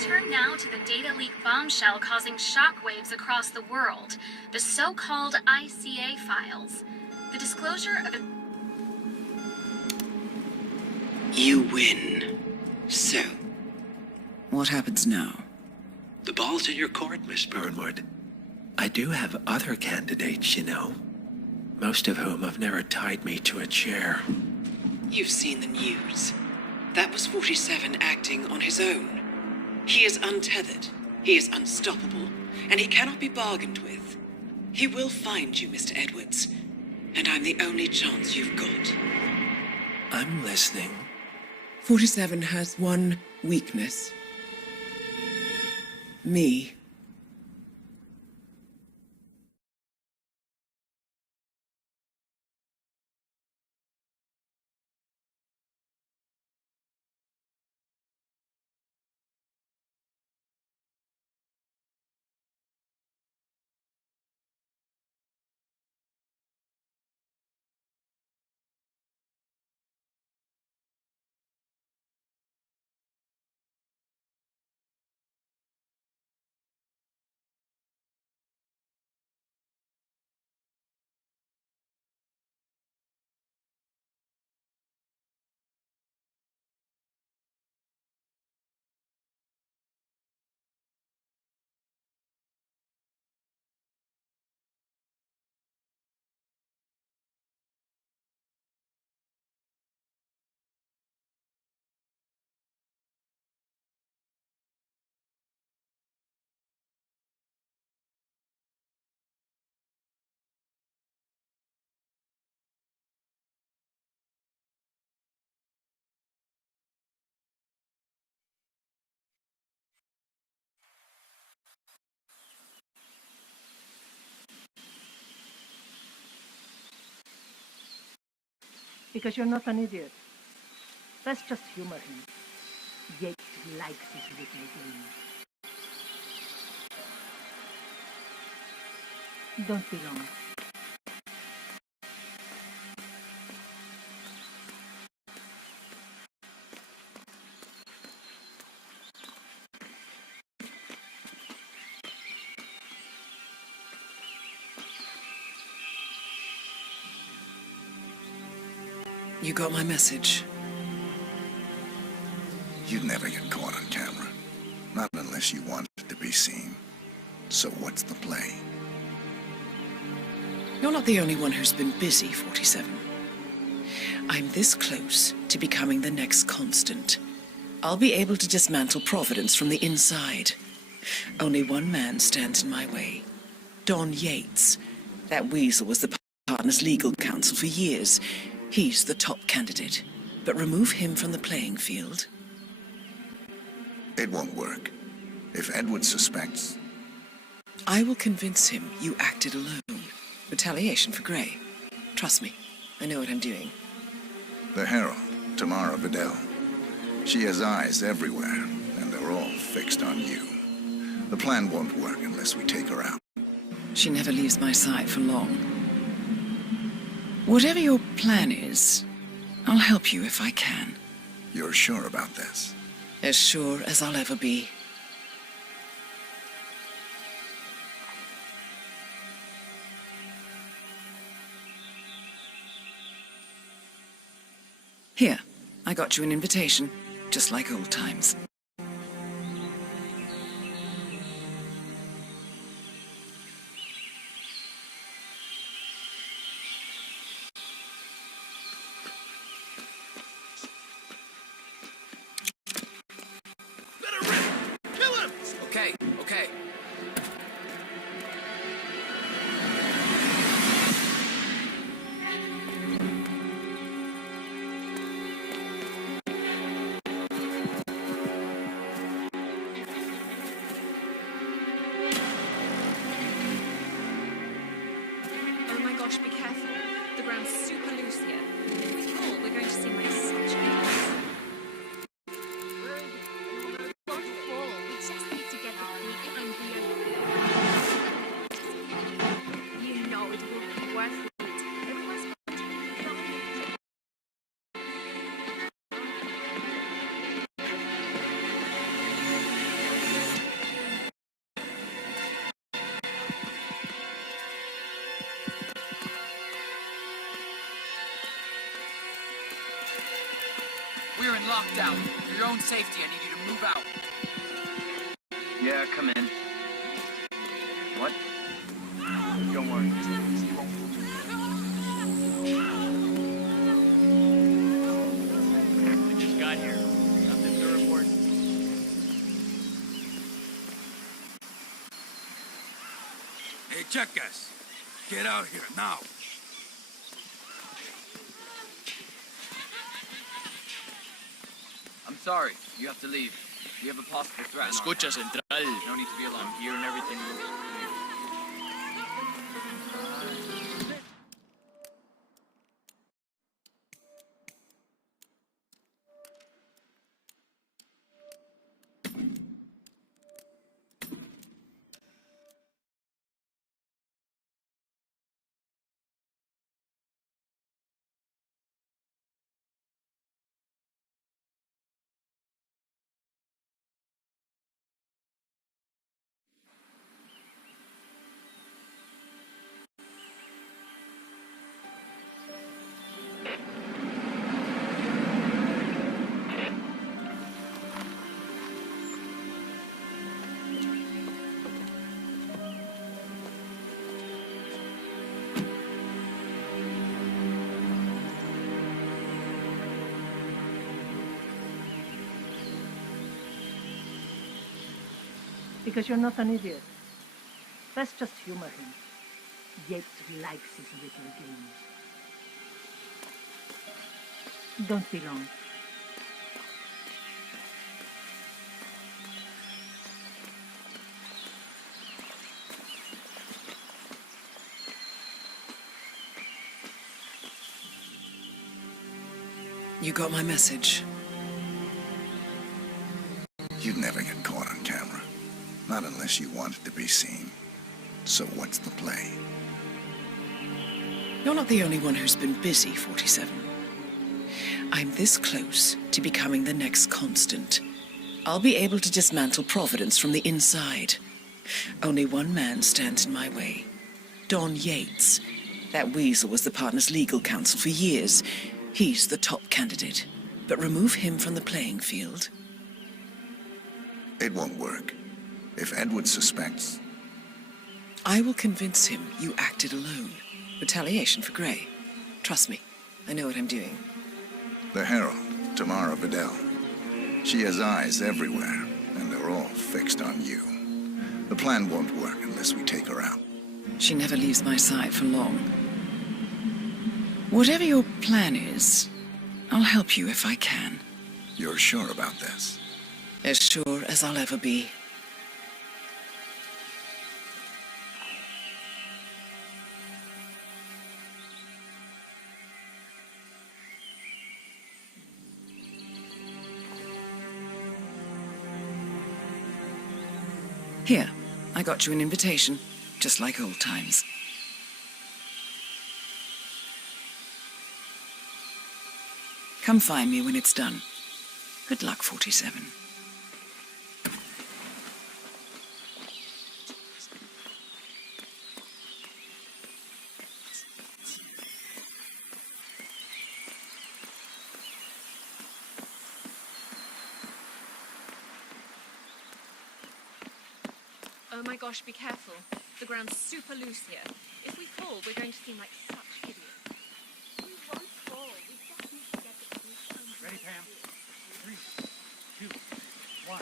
turn now to the data leak bombshell causing shockwaves across the world, the so-called ICA files. The disclosure of a... You win. So? What happens now? The ball's in your court, Miss Burnwood. I do have other candidates, you know. Most of whom have never tied me to a chair. You've seen the news. That was 47 acting on his own. He is untethered, he is unstoppable, and he cannot be bargained with. He will find you, Mr. Edwards, and I'm the only chance you've got. I'm listening. 47 has one weakness. Me. Because you're not an idiot. Let's just humor him. Yates likes his little game. Don't be long. You got my message. You'd never get caught on camera. Not unless you wanted to be seen. So what's the play? You're not the only one who's been busy, 47. I'm this close to becoming the next constant. I'll be able to dismantle Providence from the inside. Only one man stands in my way. Don Yates. That weasel was the partner's legal counsel for years. He's the top candidate. But remove him from the playing field. It won't work. If Edward suspects... I will convince him you acted alone. Retaliation for Gray. Trust me, I know what I'm doing. The Herald, Tamara Vidal. She has eyes everywhere, and they're all fixed on you. The plan won't work unless we take her out. She never leaves my side for long. Whatever your plan is, I'll help you if I can. You're sure about this? As sure as I'll ever be. Here, I got you an invitation, just like old times. Okay, okay. We're in lockdown. For your own safety, I need you to move out. Yeah, come in. What? Don't worry. I just got here. Nothing to report. Hey, jackass! Get out here, now! I'm sorry. You have to leave. We have a possible threat. Escucha, Central. No need to be alarmed. Here and everything looks clear. Because you're not an idiot. Let's just humor him. Yates likes his little games. Don't be long. You got my message. You'd never get caught on camera. Not unless you want it to be seen. So what's the play? You're not the only one who's been busy, 47. I'm this close to becoming the next constant. I'll be able to dismantle Providence from the inside. Only one man stands in my way. Don Yates. That weasel was the partner's legal counsel for years. He's the top candidate. But remove him from the playing field. It won't work. If Edward suspects... I will convince him you acted alone. Retaliation for Grey. Trust me, I know what I'm doing. The Herald, Tamara Vidal. She has eyes everywhere, and they're all fixed on you. The plan won't work unless we take her out. She never leaves my side for long. Whatever your plan is, I'll help you if I can. You're sure about this? As sure as I'll ever be. Here, I got you an invitation, just like old times. Come find me when it's done. Good luck, 47. Oh my gosh, be careful. The ground's super loose here. If we fall, we're going to seem like such idiots. We won't fall. We just need to get the police. Ready, Pam? 3, 2, 1,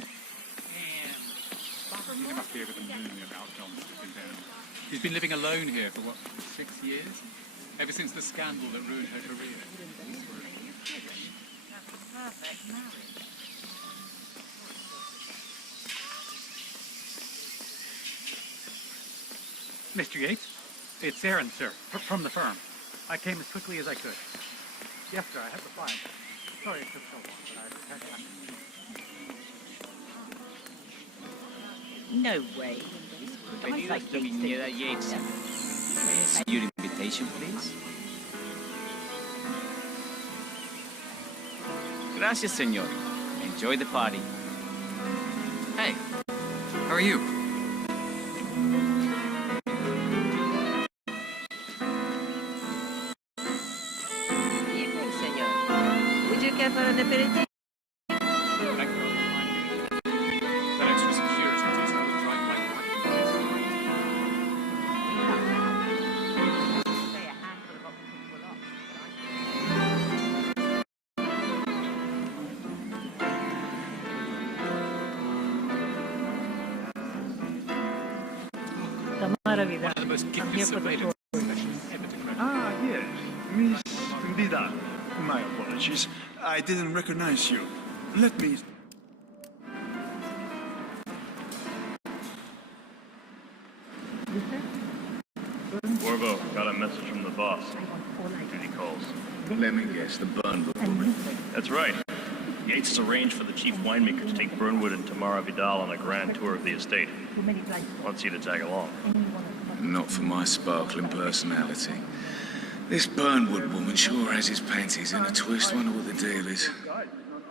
and... You must be able to moon about John slipping down. She's been living alone here for, what, 6 years? Ever since the scandal that ruined her career. That's a perfect marriage. Mr. Yates? It's Aaron, sir, from the firm. I came as quickly as I could. Yes, sir, I have the file. Sorry it took so long, but I had to. No way. Pedido esta viñeda Yates. May I see your invitation, please? Gracias, señor. Enjoy the party. Hey, how are you? Evening, senor. Would you care for an aperitif? one of the most I'm gifted here for the surveillance story. specialists ever to credit. Ah, yes. Miss Vidal. My apologies. I didn't recognize you. Let me... Warbo, got a message from the boss. Duty calls. Let me guess, the Burnwood woman. That's right. Yates has arranged for the chief winemaker to take Burnwood and Tamara Vidal on a grand tour of the estate. Wants you to tag along. Not for my sparkling personality. This Burnwood woman sure has his panties in a twist. Wonder what the deal is.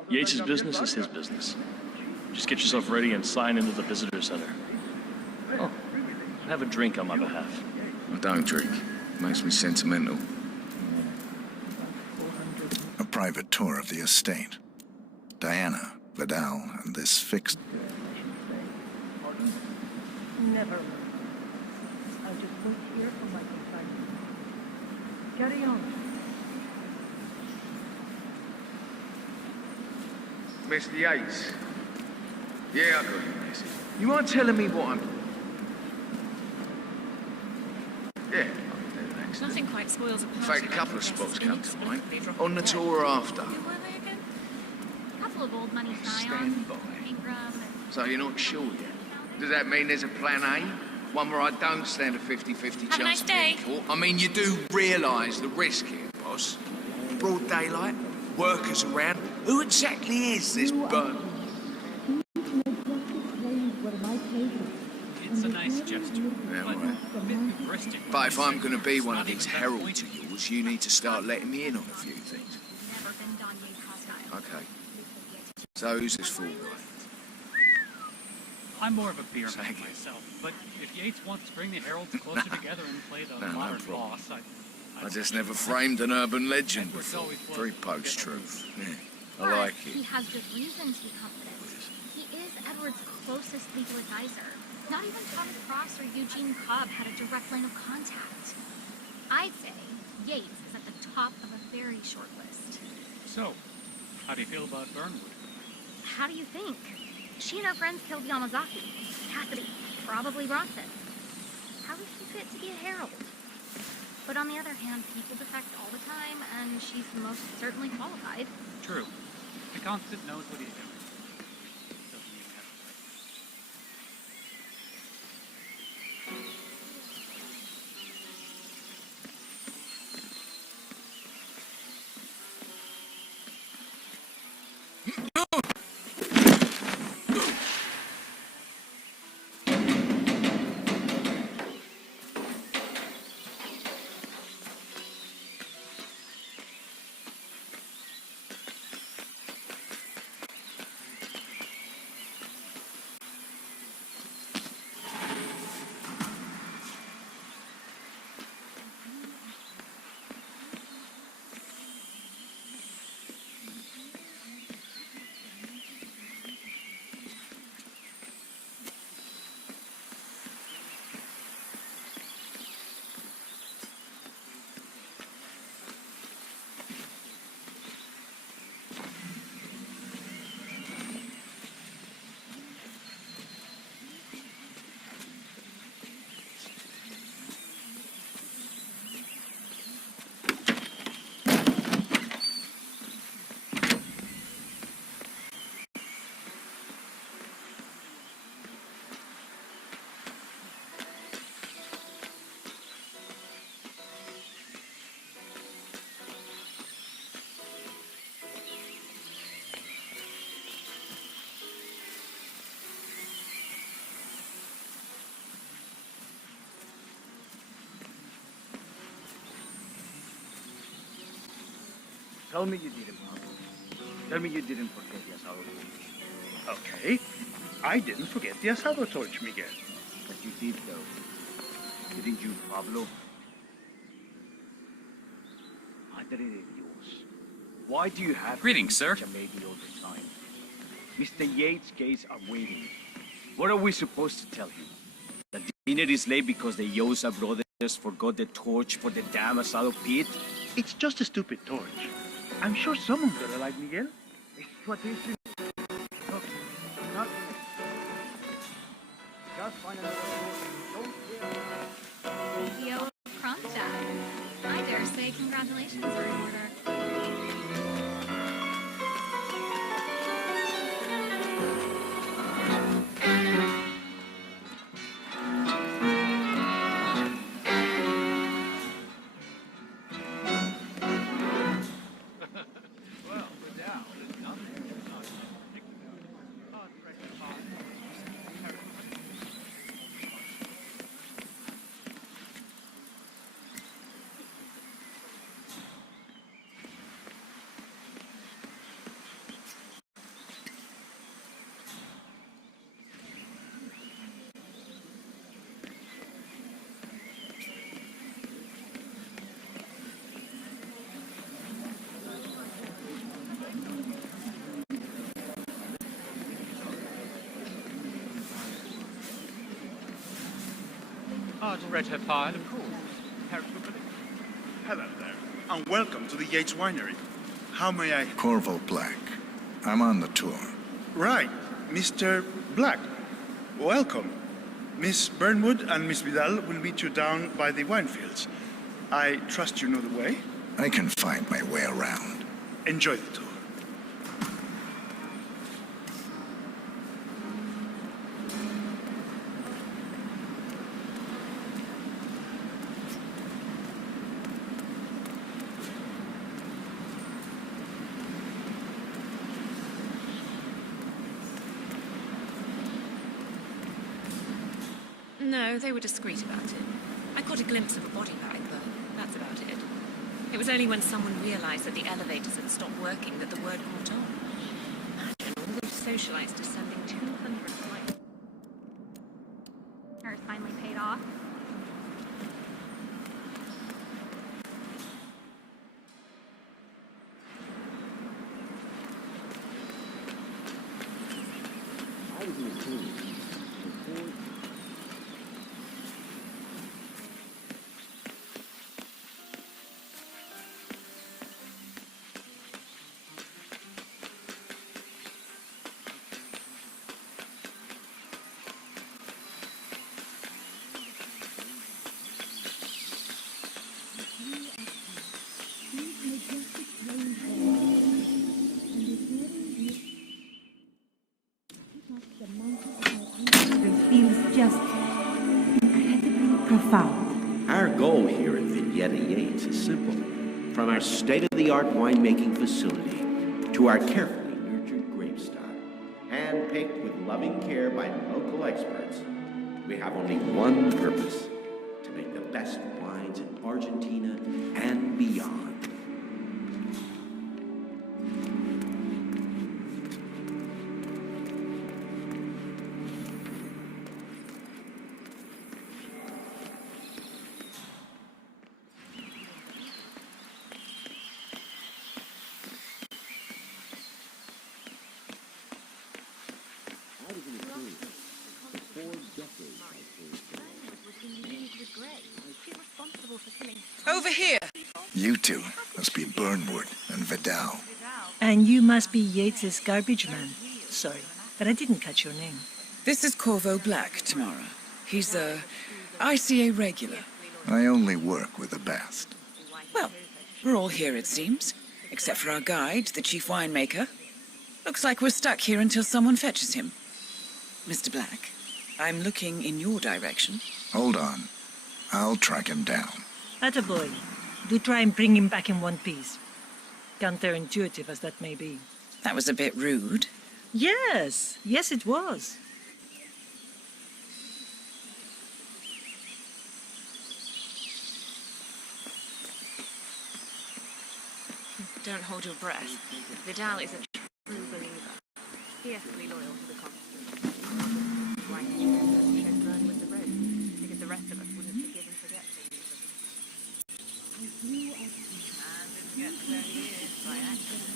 Yates' business is his business. Just get yourself ready and sign into the visitor center. Oh, have a drink on my behalf. I don't drink. Makes me sentimental. A private tour of the estate. Diana, Vidal, and this fixed... Never. I'll just wait here for my companion. Carry on. Mr. Yates. Yeah, I got your message. You mind telling me what I'm... Yeah, I can do that. Nothing quite spoils a In party. fact, a couple of spots come to mind. Inexplicably On the dropping tour dead. after. Who were they again? A couple of old money Stand scions, by. paint rum, and So you're not sure yet? Does that mean there's a plan A? One where I don't stand a 50-50 chance Have a nice of day. being caught? I mean, you do realise the risk here, boss. Broad daylight, workers around. Who exactly is this Burn? It's a nice gesture, Yeah, but right. a bit hubristic. But if I'm going to be one of these heralds of yours, you need to start letting me in on a few things. never been Don Yates hostile. Okay. So who's this fool guy? I'm more of a beer man Thank you. myself, but if Yates wants to bring the heralds closer together and play the No, no modern problem. boss, I just never framed an urban legend Edward's before. always was. Very post-truth. Yeah, I But like he it. has good reason to be confident. He is Edward's closest legal advisor. Not even Thomas Cross or Eugene Cobb had a direct line of contact. I'd say Yates is at the top of a very short list. So, how do you feel about Burnwood? How do you think? She and her friends killed Yamazaki. Cassidy probably Bronson. How is she fit to be a herald? But on the other hand, people defect all the time, and she's most certainly qualified. True. The Constant knows what he's doing. Doesn't even have to say. Tell me you didn't, Pablo. Tell me you didn't forget the asado torch. Okay. I didn't forget the asado torch, Miguel. But you did, though. Didn't you, Pablo? Madre de Dios. Why do you have Greetings, to be sir. such a lady all the time? Mr. Yates' gates are waiting. What are we supposed to tell him? That dinner is late because the Yosa brothers forgot the torch for the damn asado pit? It's just a stupid torch. I'm sure someone's gonna like Miguel. It's tradition. Look, not... Just find another torch. Don't care. congratulations are in order. Oh, I just read her file, of course. Hello there, and welcome to the Yates Winery. How may I... Corvo Black. I'm on the tour. Right, Mr. Black. Welcome. Miss Burnwood and Miss Vidal will meet you down by the wine fields. I trust you know the way? I can find my way around. Enjoy the tour. No, they were discreet about it. I caught a glimpse of a body bag, but that's about it. It was only when someone realized that the elevators had stopped working that the word caught on. Imagine all those socialites descending 200 flights. Ours finally paid off. Feels just incredibly profound. Our goal here at Vignetta Yates is simple. From our state-of-the-art winemaking facility to our carefully nurtured grape stock, hand-picked with loving care by local experts, we have only one purpose: to make the best wines in Argentina and beyond. Over here. You two must be Burnwood and Vidal. And you must be Yates's garbage man. Sorry, but I didn't catch your name. This is Corvo Black, Tamara. He's a ICA regular. I only work with the best. Well, we're all here, it seems. Except for our guide, the chief winemaker. Looks like we're stuck here until someone fetches him. Mr. Black, I'm looking in your direction. Hold on. I'll track him down. Attaboy. Do try and bring him back in one piece. Counterintuitive as that may be. That was a bit rude. Yes, yes it was. Don't hold your breath. Vidal is a true believer. Fiercely loyal to the Constitution. Why did you should burn with the rope? Because the rest of us wouldn't forgive and forget things. Man didn't get where he is by accident.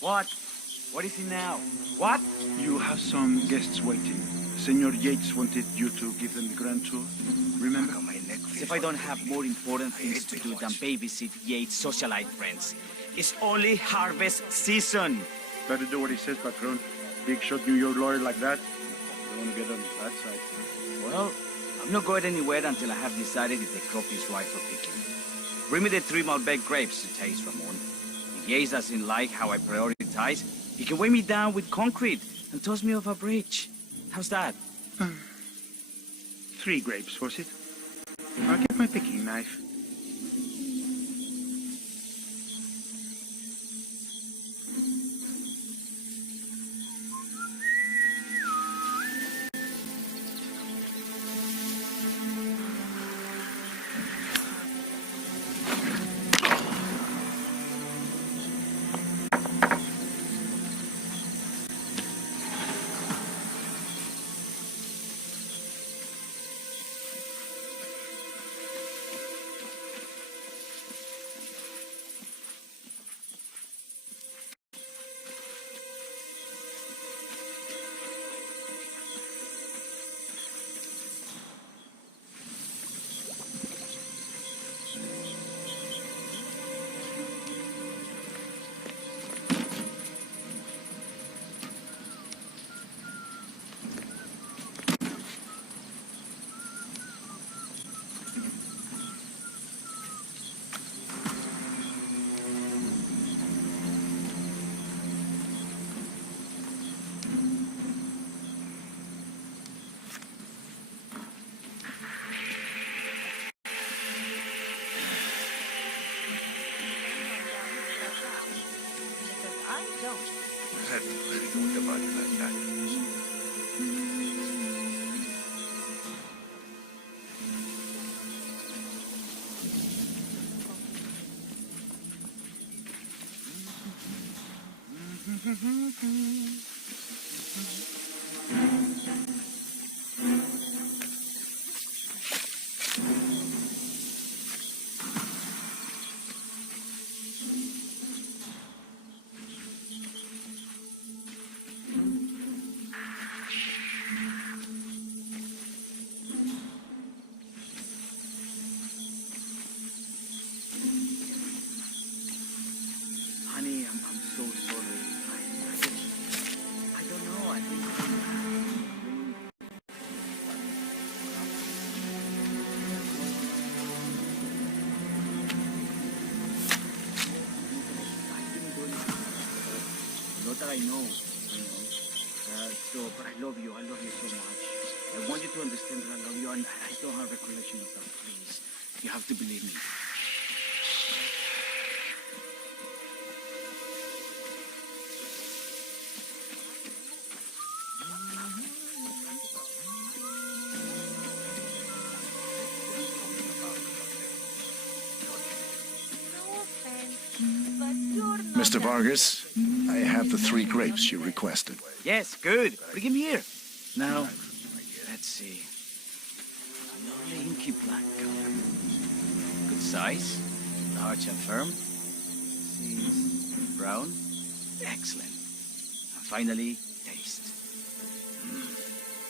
What? What is it now? What? You have some guests waiting. Senor Yates wanted you to give them the grand tour. Remember? As if I don't have more important things to do than babysit Yates' socialite friends. It's only harvest season. Better do what he says, Patron. Big shot New York lawyer like that. Don't want to get on his bad side. Well, I'm not going anywhere until I have decided if the crop is right for picking. Bring me the 3 Malbec grapes to taste, Ramon. If Yates doesn't like how I prioritize, he can weigh me down with concrete and toss me off a bridge. How's that? 3 grapes, was it? I'll get my picking knife. Honey, I'm so sorry. I don't know. I think... Not that I know, but I love you. I love you so much. I want you to understand that I love you, and I don't have recollection of that. Please, you have to believe me. Mr. Vargas, I have the 3 grapes you requested. Yes, good. Bring him here. Now, let's see. Lovely inky black color. Good size. Large and firm. Seeds. Brown. Excellent. And finally, taste.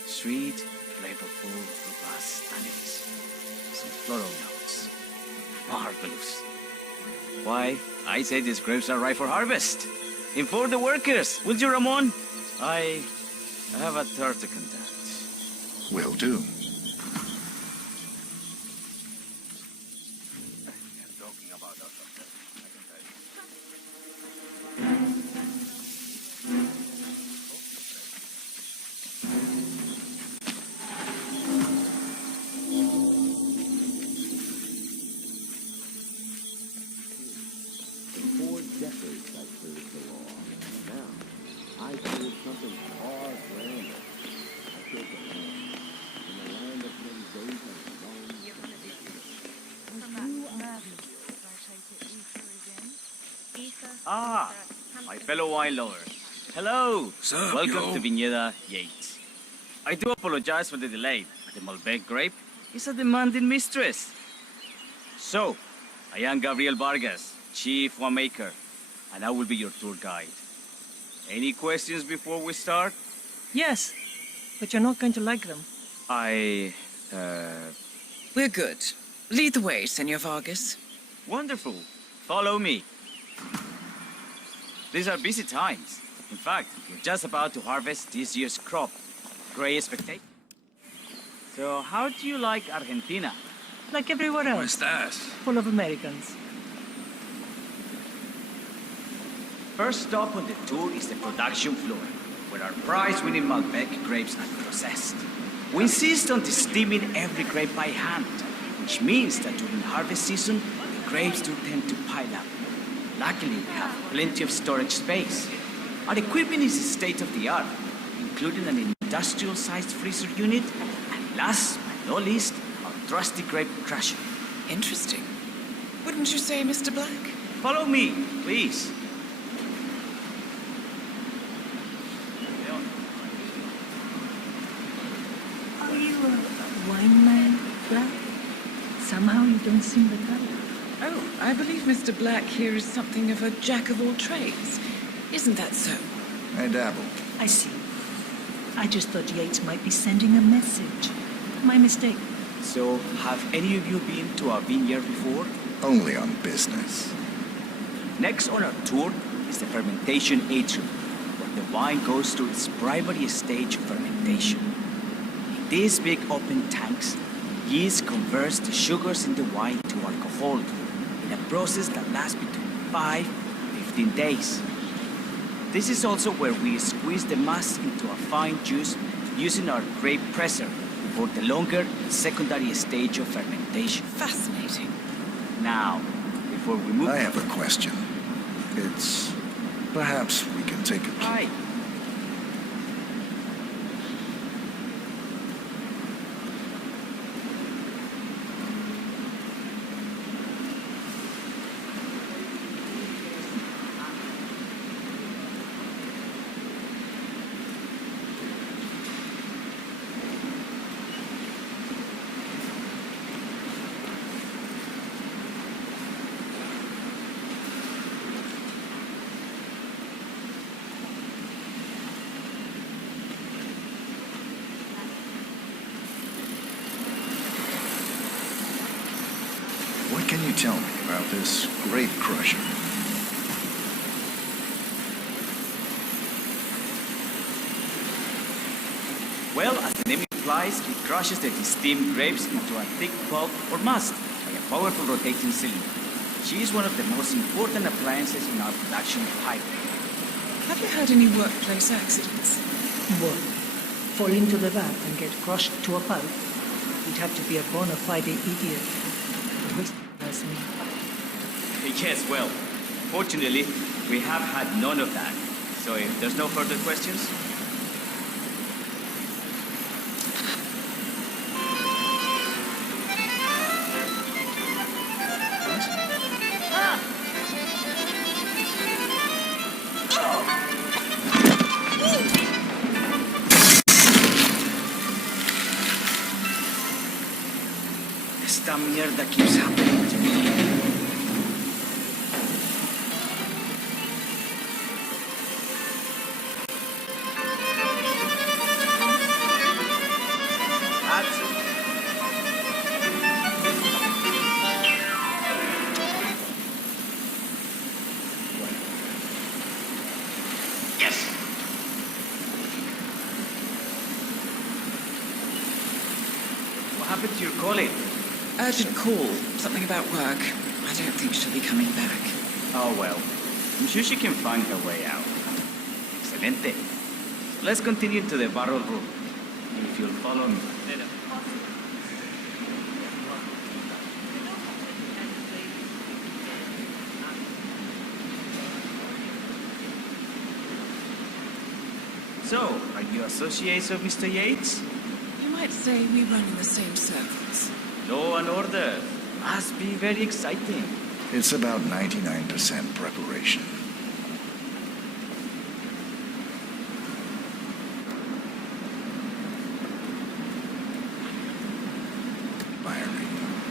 Sweet, flavorful, robust tannins. Some floral notes. Marvelous. Why, I say these grapes are ripe for harvest. Inform the workers, will you, Ramon? I have a third to conduct. Will do. Ah, my fellow wine lover. Hello. Sup, Welcome yo? to Viñeda Yates. I do apologize for the delay, but the Malbec grape is a demanding mistress. So, I am Gabriel Vargas, Chief Winemaker, and I will be your tour guide. Any questions before we start? Yes. but you're not going to like them. We're good. Lead the way, Senor Vargas. Wonderful. Follow me. These are busy times. In fact, we're just about to harvest this year's crop. Great expectation. So, how do you like Argentina? Like everywhere else. What's that? Full of Americans. First stop on the tour is the production floor, where our prize-winning Malbec grapes are processed. We insist on steaming every grape by hand, which means that during harvest season, the grapes do tend to pile up. Luckily, we have plenty of storage space. Our equipment is state-of-the-art, including an industrial-sized freezer unit, and last but not least, our trusty grape crusher. Interesting. Wouldn't you say, Mr. Black? Follow me, please. Are you a wine man, Black? Somehow you don't seem the type. Oh, I believe Mr. Black here is something of a jack of all trades. Isn't that so? I dabble. I see. I just thought Yates might be sending a message. My mistake. So, have any of you been to our vineyard before? Only on business. Next on our tour is the fermentation atrium, where the wine goes through its primary stage of fermentation. In these big open tanks, yeast converts the sugars in the wine to alcohol in a process that lasts between 5 and 15 days. This is also where we squeeze the mass into a fine juice using our grape presser for the longer secondary stage of fermentation. Fascinating. Now, before we move... I have a question. It's... perhaps we can take a... Hi. What can you tell me about this grape crusher? Well, as the name implies, it crushes the steamed grapes into a thick pulp or must by a powerful rotating cylinder. She is one of the most important appliances in our production pipeline. Have you had any workplace accidents? What? Fall into the vat and get crushed to a pulp? You'd have to be a bona fide idiot. That's me. Yes, well, fortunately, we have had none of that. So if there's no further questions... Esta mierda keeps happening to me. That's it. Yes! What happened to your colleague? Urgent call. Something about work. I don't think she'll be coming back. Oh well. I'm sure she can find her way out. Excelente. Let's continue to the barrel room. If you'll follow me. So, are you associates of Mr. Yates? You might say we run in the same circles. Law and order. Must be very exciting. It's about 99% preparation.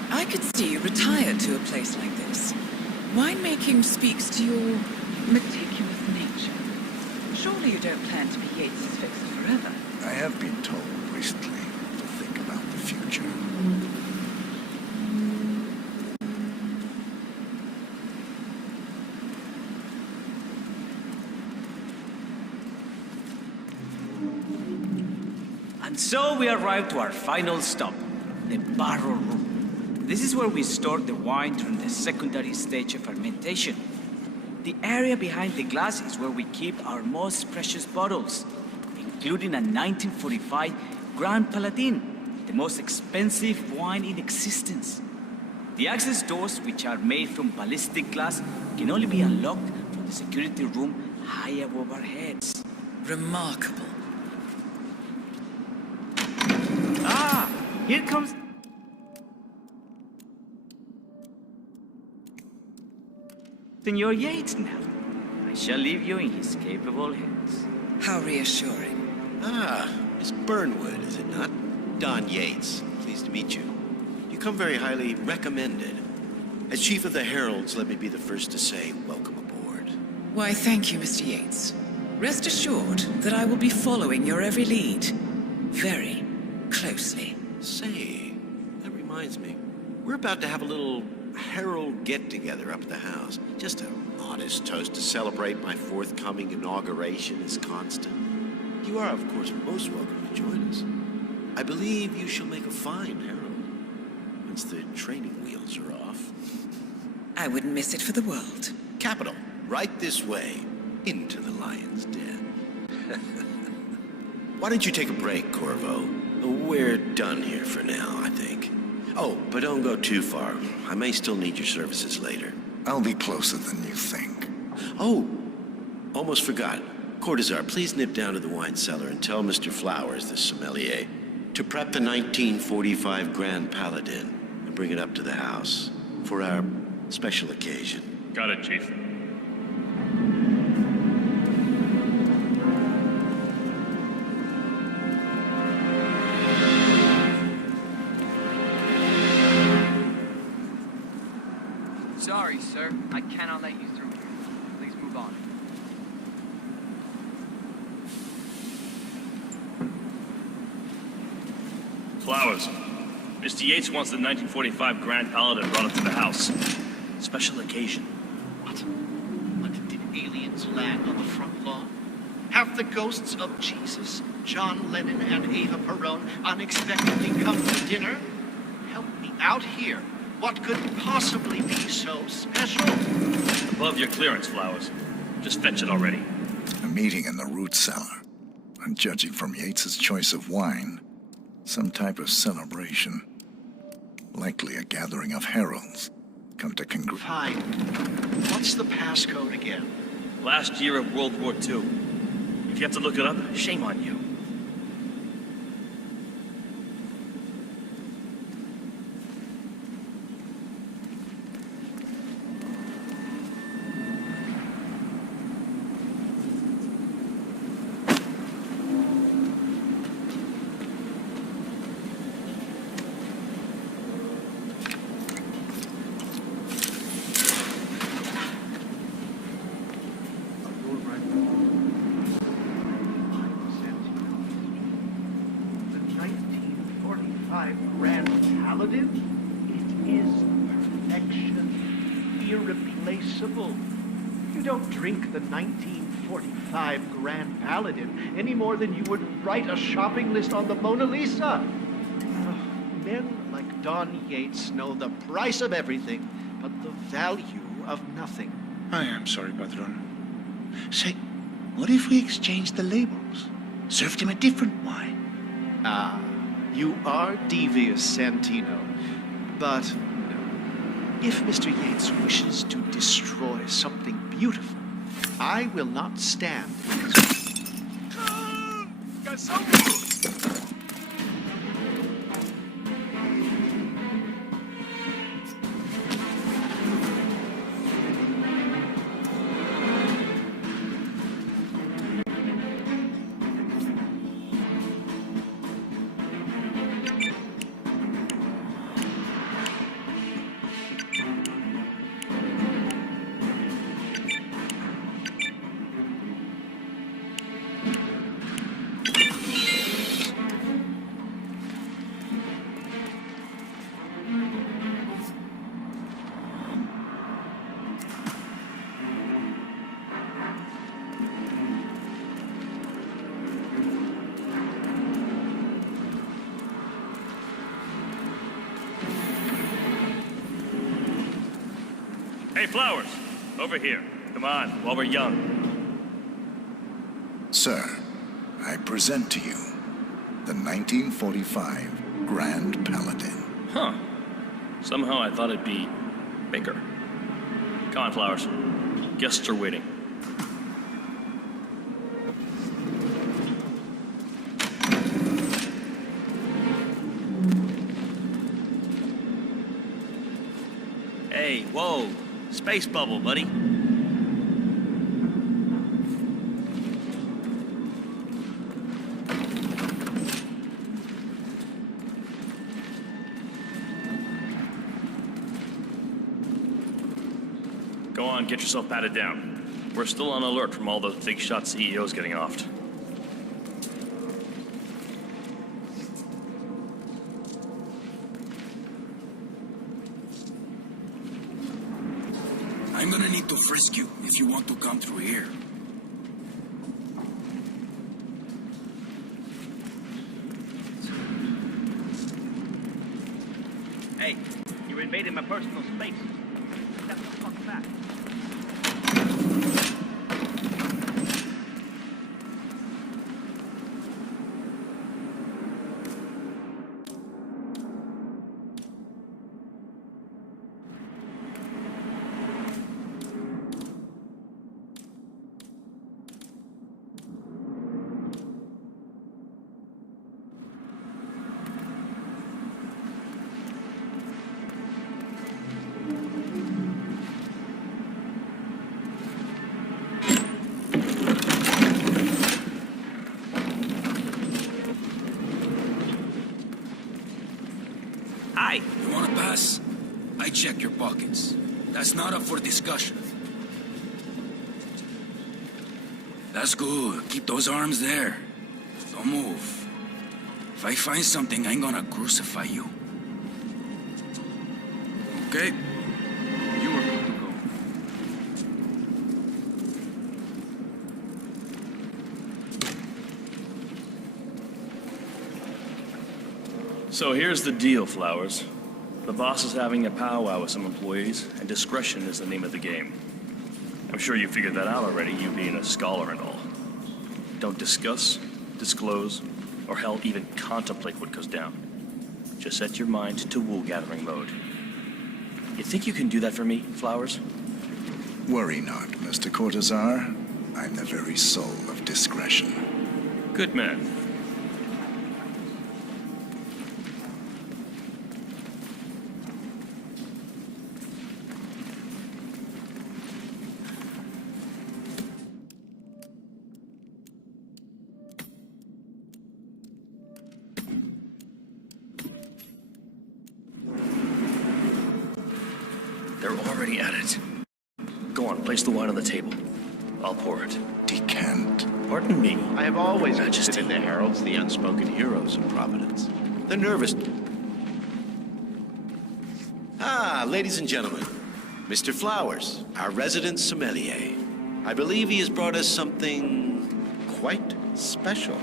I could see you retired to a place like this. Winemaking speaks to your meticulous nature. Surely you don't plan to be Yates's fixer forever. I have been told recently to think about the future. And so we arrive to our final stop, the barrel room. This is where we store the wine during the secondary stage of fermentation. The area behind the glass is where we keep our most precious bottles, including a 1945 Grand Paladin, the most expensive wine in existence. The access doors, which are made from ballistic glass, can only be unlocked from the security room high above our heads. Remarkable. Ah, here comes... Senor Yates now. I shall leave you in his capable hands. How reassuring. Ah, Miss Burnwood, is it not? Don Yates, pleased to meet you. You come very highly recommended. As Chief of the Heralds, let me be the first to say welcome aboard. Why, thank you, Mr. Yates. Rest assured that I will be following your every lead. Very closely. Say, that reminds me. We're about to have a little Herald get-together up at the house. Just a modest toast to celebrate my forthcoming inauguration as Constant. You are, of course, most welcome to join us. I believe you shall make a fine Herald, once the training wheels are off. I wouldn't miss it for the world. Capital. Right this way, into the lion's den. Why don't you take a break, Corvo? We're done here for now, I think. Oh, but don't go too far. I may still need your services later. I'll be closer than you think. Oh, almost forgot. Cortazar, please nip down to the wine cellar and tell Mr. Flowers, the sommelier, to prep the 1945 Grand Paladin and bring it up to the house for our special occasion. Got it, Chief. Sorry, sir. I cannot let you through. Please move on. Flowers. Mr. Yates wants the 1945 Grand Paladin brought up to the house. Special occasion. What? Did aliens land on the front lawn? Have the ghosts of Jesus, John Lennon, and Eva Perón unexpectedly come to dinner? Help me out here. What could possibly be so special? Above your clearance, Flowers. Just fetch it already. A meeting in the root cellar. And judging from Yates's choice of wine, some type of celebration. Likely a gathering of heralds. Come to Fine. What's the passcode again? Last year of World War II. If you have to look it up, shame on you. Grand Paladin? It is perfection, irreplaceable. You don't drink the 1945 Grand Paladin any more than you would write a shopping list on the Mona Lisa. Men like Don Yates know the price of everything, but the value of nothing. I am sorry, Patron. Say, what if we exchange the labels? Served him a different wine? Ah, you are devious, Santino. But no. If Mr. Yates wishes to destroy something beautiful, I will not stand in his way. Hey, Flowers, over here. Come on, while we're young. Sir, I present to you the 1945 Grand Paladin. Huh. Somehow I thought it'd be bigger. Come on, Flowers. Guests are waiting. Hey, whoa. Space bubble, buddy. Go on, get yourself patted down. We're still on alert from all those big shot CEOs getting offed. I'm gonna need to frisk you if you want to come through here. Hey, you're invading my personal space. Step the fuck back. You wanna pass? I check your pockets. That's not up for discussion. That's good. Keep those arms there. Don't move. If I find something, I'm gonna crucify you. Okay? You are good to go. So here's the deal, Flowers. The boss is having a powwow with some employees, and discretion is the name of the game. I'm sure you figured that out already, you being a scholar and all. Don't discuss, disclose, or hell, even contemplate what goes down. Just set your mind to wool-gathering mode. You think you can do that for me, Flowers? Worry not, Mr. Cortazar. I'm the very soul of discretion. Good man. They're already at it. Go on, place the wine on the table. I'll pour it. Decant. Pardon me. I have always Majesty. considered the heralds the unspoken heroes of Providence. The nervous... Ah, ladies and gentlemen, Mr. Flowers, our resident sommelier. I believe he has brought us something quite special.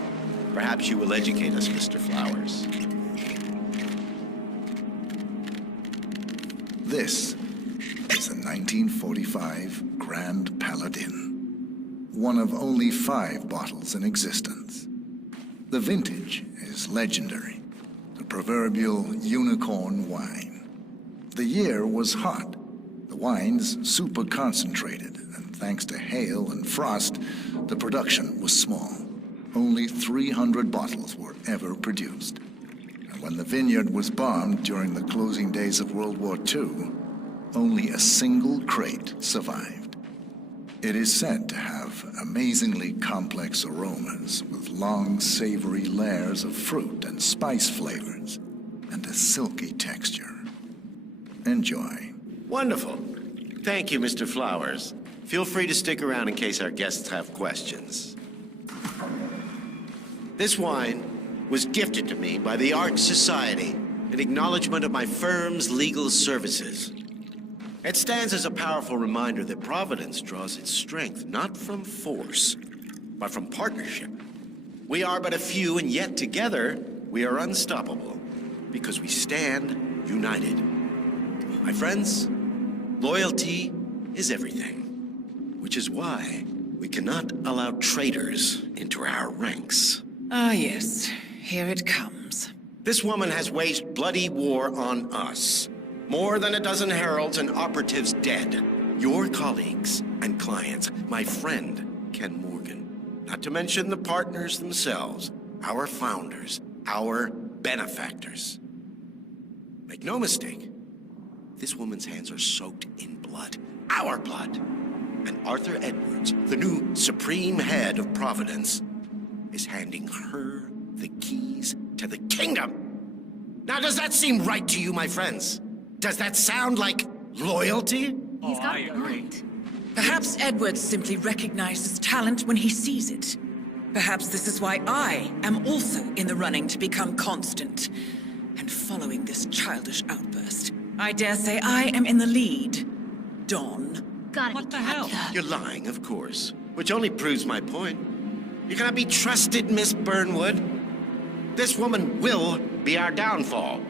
Perhaps you will educate us, Mr. Flowers. This is the 1945 Grand Paladin, one of only 5 bottles in existence. The vintage is legendary, the proverbial unicorn wine. The year was hot, the wine's super concentrated, and thanks to hail and frost, the production was small. Only 300 bottles were ever produced. And when the vineyard was bombed during the closing days of World War II, only a single crate survived. It is said to have amazingly complex aromas with long, savory layers of fruit and spice flavors, and a silky texture. Enjoy. Wonderful. Thank you, Mr. Flowers. Feel free to stick around in case our guests have questions. This wine was gifted to me by the Art Society in acknowledgement of my firm's legal services. It stands as a powerful reminder that Providence draws its strength not from force, but from partnership. We are but a few, and yet together we are unstoppable because we stand united. My friends, loyalty is everything. Which is why we cannot allow traitors into our ranks. Ah, yes. Here it comes. This woman has waged bloody war on us. More than a dozen heralds and operatives dead. Your colleagues and clients, my friend, Ken Morgan. Not to mention the partners themselves, our founders, our benefactors. Make no mistake, this woman's hands are soaked in blood. Our blood. And Arthur Edwards, the new supreme head of Providence, is handing her the keys to the kingdom. Now, does that seem right to you, my friends? Does that sound like loyalty? He's got a point. Perhaps Edwards simply recognizes talent when he sees it. Perhaps this is why I am also in the running to become constant. And following this childish outburst, I dare say I am in the lead. Dawn. What the hell? You're lying, of course. Which only proves my point. You cannot be trusted, Miss Burnwood. This woman will be our downfall.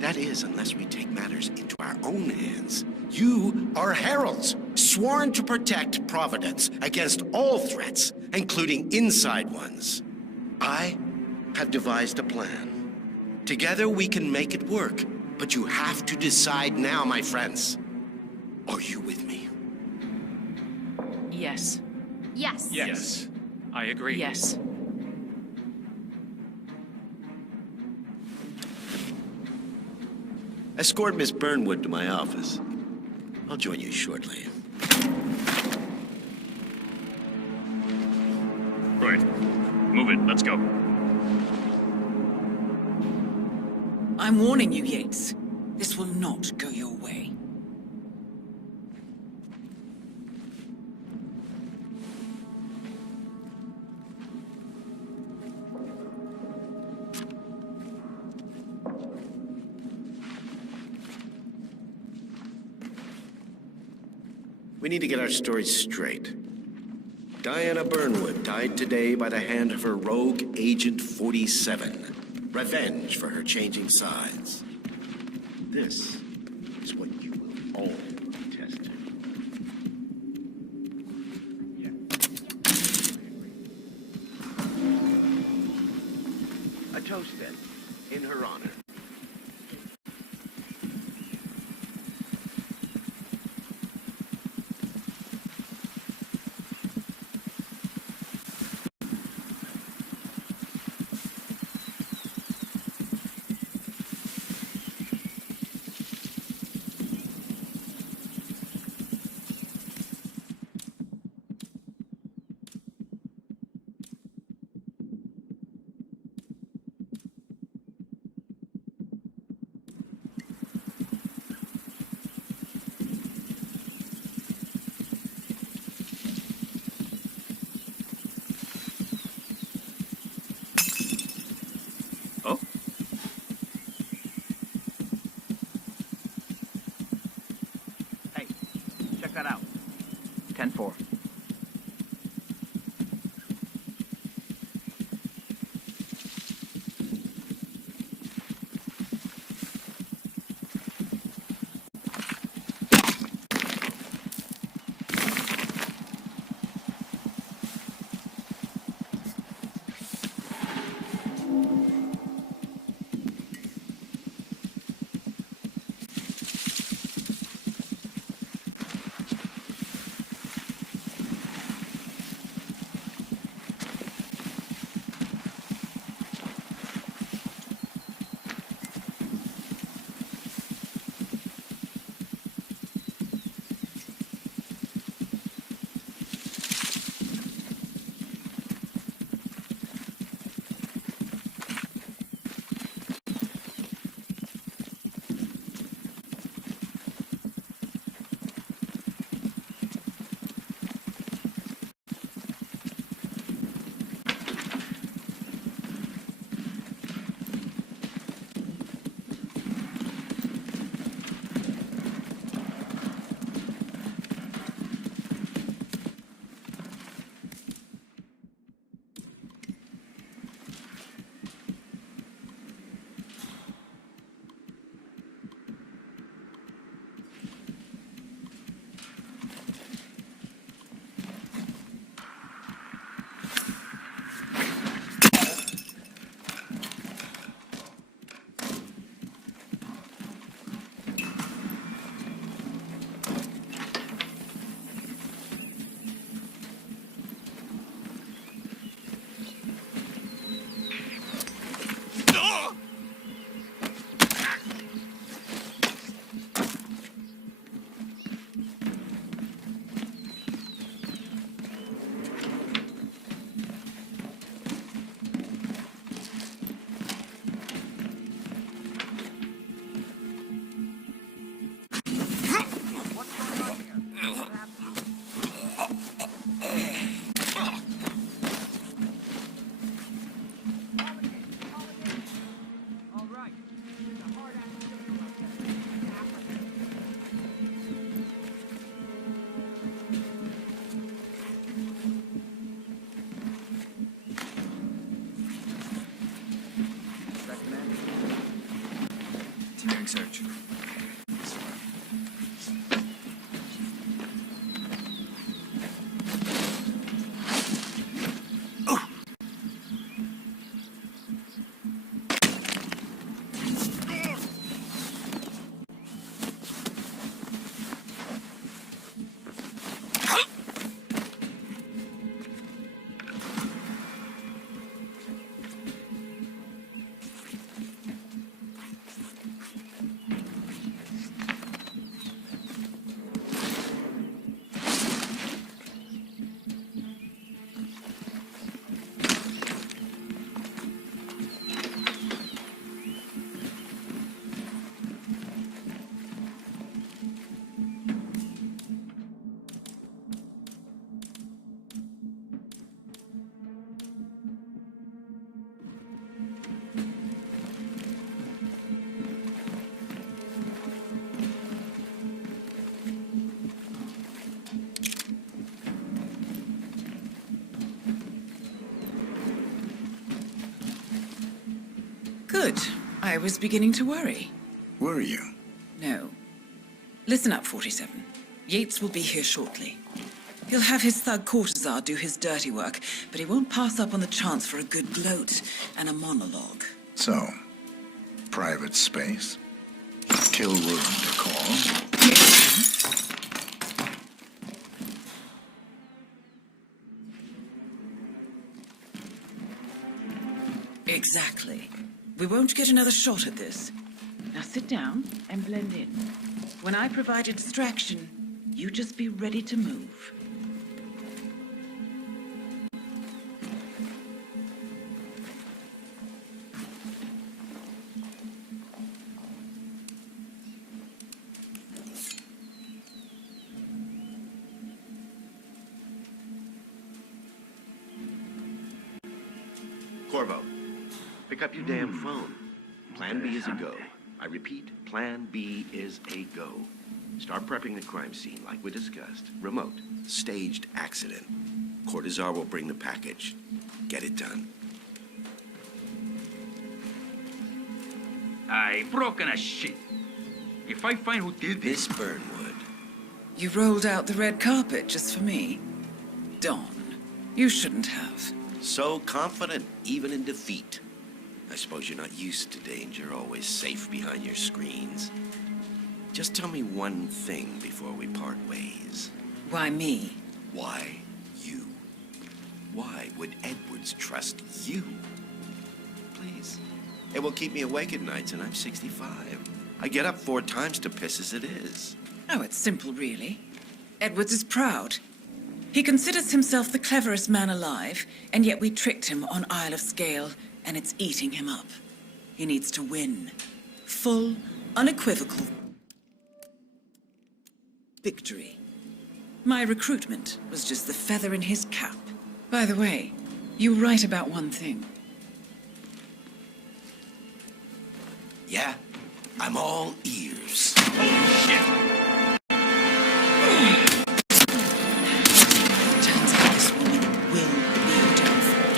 That is, unless we take matters into our own hands. You are heralds, sworn to protect Providence against all threats, including inside ones. I have devised a plan. Together we can make it work, but you have to decide now, my friends. Are you with me? Yes. Yes. Yes. I agree. Yes. Escort Miss Burnwood to my office. I'll join you shortly. Right. Move it. Let's go. I'm warning you, Yates. This will not go your way. We need to get our story straight. Diana Burnwood died today by the hand of her rogue Agent 47. Revenge for her changing sides. This is what you will all attest to. A toast, then, in her honor. search. Good. I was beginning to worry. Were you? No. Listen up, 47. Yates will be here shortly. He'll have his thug courtesan do his dirty work, but he won't pass up on the chance for a good gloat and a monologue. So, private space? Kill room decor? Exactly. We won't get another shot at this. Now sit down and blend in. When I provide a distraction, you just be ready to move. Corvo, pick up your damn phone. Plan B is a go. I repeat, Plan B is a go. Start prepping the crime scene like we discussed. Remote, staged accident. Cortazar will bring the package. Get it done. I broken a shit. If I find who did this... Miss Burnwood. You rolled out the red carpet just for me. Don, you shouldn't have. So confident, even in defeat. I suppose you're not used to danger, always safe behind your screens. Just tell me one thing before we part ways. Why me? Why you? Why would Edwards trust you? Please. It will keep me awake at nights, and I'm 65. I get up 4 times to piss as it is. Oh, it's simple, really. Edwards is proud. He considers himself the cleverest man alive, and yet we tricked him on Isle of Scale, and it's eating him up. He needs to win. Full, unequivocal victory. My recruitment was just the feather in his cap. By the way, you were right about one thing. Yeah, I'm all ears. Turns out this woman will be your downfall.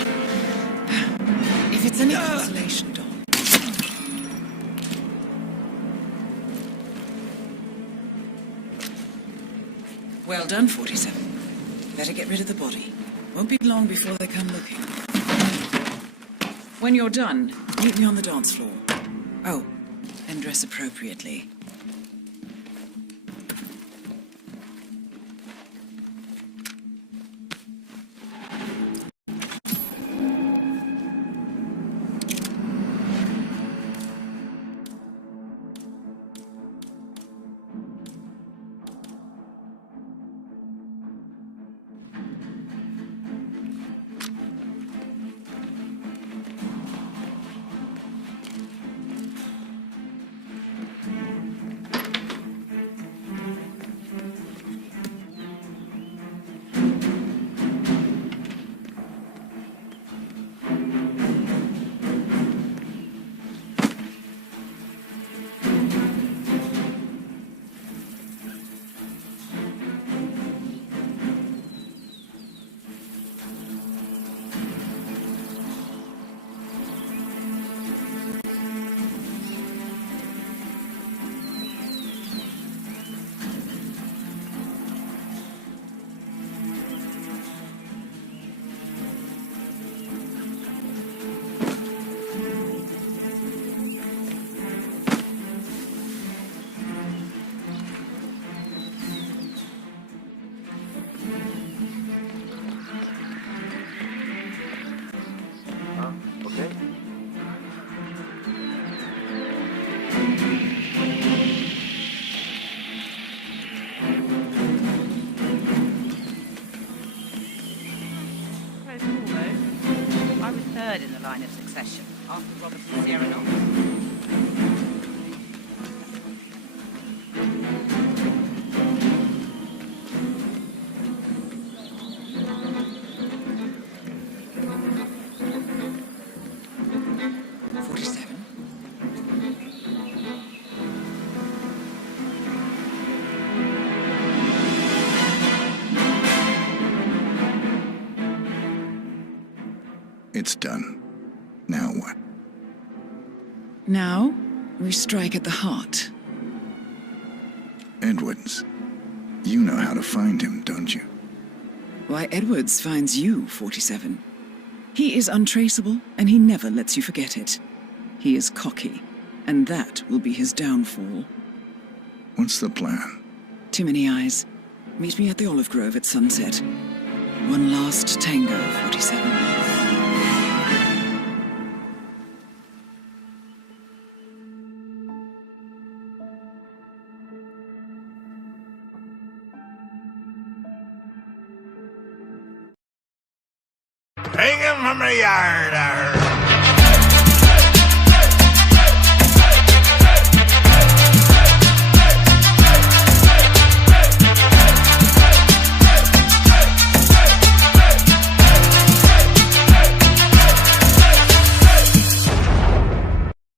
If it's any consolation, Don. Well done, 47. Better get rid of the body. Won't be long before they come looking. When you're done, meet me on the dance floor. Oh, and dress appropriately. close call, though. I was third in the line of succession, after Robert and Sierra Knox. It's done. Now what? Now, we strike at the heart. Edwards. You know how to find him, don't you? Why, Edwards finds you, 47. He is untraceable, and he never lets you forget it. He is cocky, and that will be his downfall. What's the plan? Too many eyes. Meet me at the olive grove at sunset. One last tango, 47. Hang him from the yard,